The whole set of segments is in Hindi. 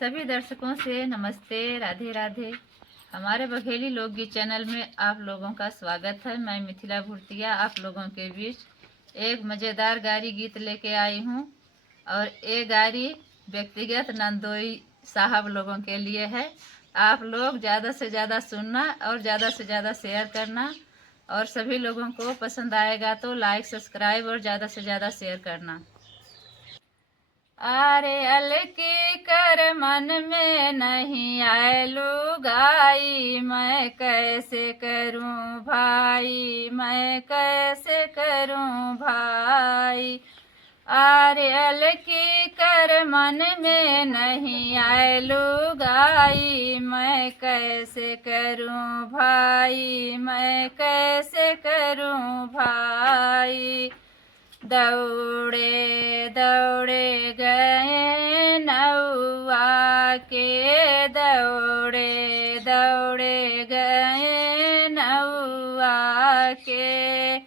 सभी दर्शकों से नमस्ते, राधे राधे। हमारे बघेली लोकगीत चैनल में आप लोगों का स्वागत है। मैं मिथिला भूर्तिया आप लोगों के बीच एक मज़ेदार गारी गीत लेके आई हूँ और ये गारी व्यक्तिगत नंदोई साहब लोगों के लिए है। आप लोग ज़्यादा से ज़्यादा सुनना और ज़्यादा से ज़्यादा शेयर करना, और सभी लोगों को पसंद आएगा तो लाइक, सब्सक्राइब और ज़्यादा से ज़्यादा शेयर करना। अरे अलकी कर मन में नहीं आए लुगाई, मैं कैसे करूं भाई, मैं कैसे करूं भाई। अरे अलकी कर मन में नहीं आए लुगाई, मैं कैसे करूं भाई, मैं कैसे करूं भाई। दौड़े दौड़े गए नौआ के, दौड़े दौड़े गए नौआ के।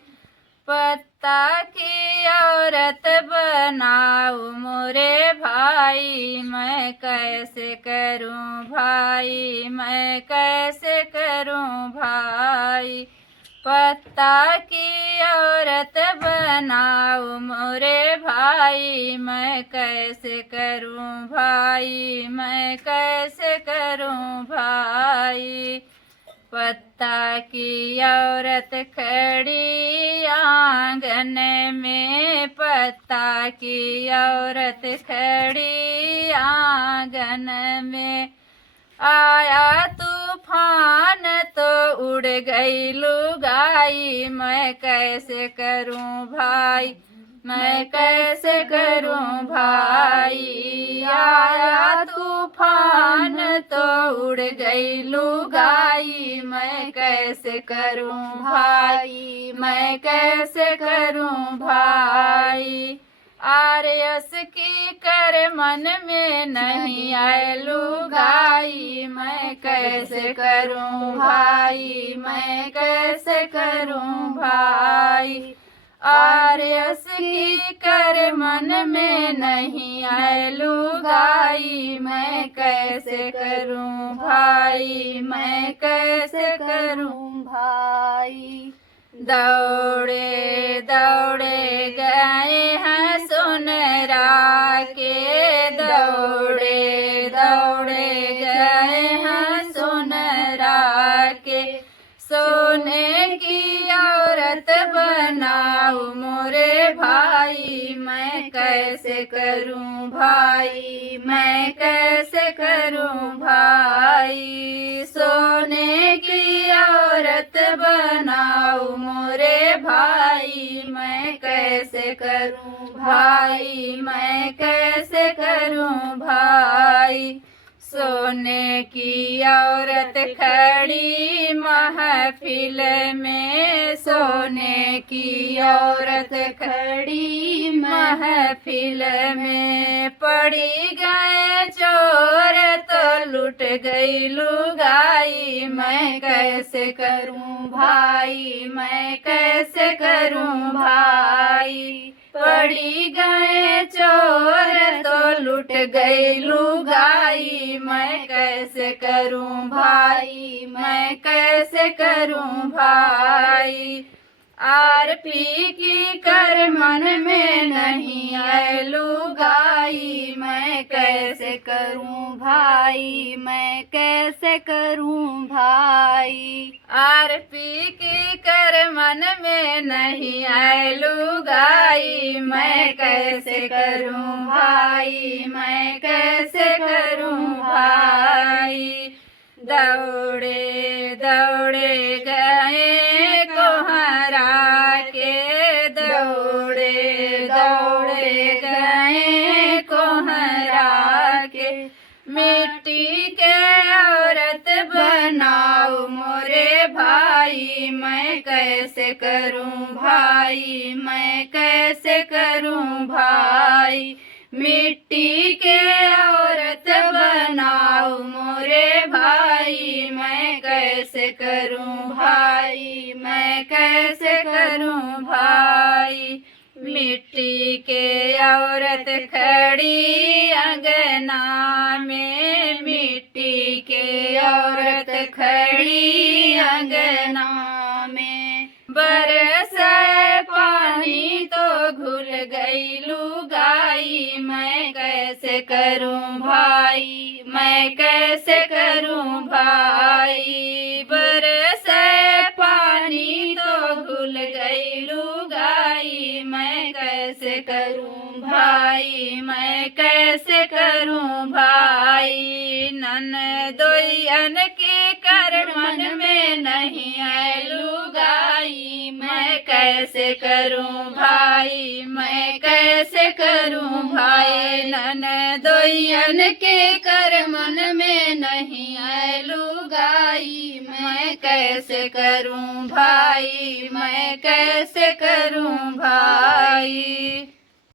पत्ता की औरत बनाऊ मोरे भाई, मैं कैसे करूं भाई, मैं कैसे करूं भाई। पत्ता की औरत बनाऊ मोरे भाई, मैं कैसे करूं भाई, मैं कैसे करूं भाई। पत्ता की औरत खड़ी आंगन में, पत्ता की औरत खड़ी आंगन में। आया तूफान तो उड़ गई लुगाई, मैं कैसे करूं भाई, मैं कैसे करूं भाई। आया तूफान तो उड़ गई लुगाई, मैं कैसे करूं भाई, मैं कैसे करूं भाई। आर्यस की कर मन में नहीं आए लुगाई, मैं कैसे करूं भाई, मैं कैसे करूं भाई। आर्यस की कर मन में नहीं आए लुगाई, मैं कैसे करूं भाई, मैं कैसे करूं भाई। दौड़े दौड़े गए हैं सोनरा के, दौड़े दौड़े गए हैं सोनरा के। सोने की औरत बनाऊ मोरे भाई, मैं कैसे करूं भाई, मैं कैसे करूं भाई। सोने की औरत बनाऊ मोरे भाई, मैं कैसे करूं भाई, मैं कैसे करूं भाई। सोने की औरत खड़ी महफिल में, सोने की औरत खड़ी महफिल में। पड़ी गए चोर तो लुट गई लुगाई, मैं कैसे करूं भाई, मैं कैसे करूं भाई। पड़ी गए चोर तो लुट गई लुगाई, मैं कैसे करूं भाई, मैं कैसे करूं भाई। आरपी की कर मन में नहीं आए लुगाई, मैं कैसे करूं भाई, मैं कैसे करूं भाई। आरपी की कर मन में नहीं आए लुगाई, मैं कैसे करूं भाई, मैं कैसे करूं भाई। दौड़े दौड़े गए कोहरा के, दौड़े दौड़े गए कोहरा के। मिट्टी के औरत बनाऊ मोरे भाई, मैं कैसे करूं भाई, मैं कैसे करूं भाई। मिट्टी के औरत बनाऊ मोरे भाई, मैं कैसे करूं भाई, मैं कैसे करूं भाई। मिट्टी के औरत खड़ी अंगना में, मिट्टी के औरत खड़ी अंगना में। बरस पानी तो घुल गई लुगाई, मैं कैसे करूं भाई, मैं कैसे करूं भाई। बरस पानी तो घुल गई लुगाई, मैं कैसे करूं भाई, मैं कैसे करूं भाई। ननदोइयन के कर मन में नहीं है लुगाई, मैं कैसे करूं भाई, मैं कैसे करूं भाई। ननदोइयन के कर मन में नहीं है लुगाई, मैं कैसे करूं भाई, मैं कैसे करूं भाई।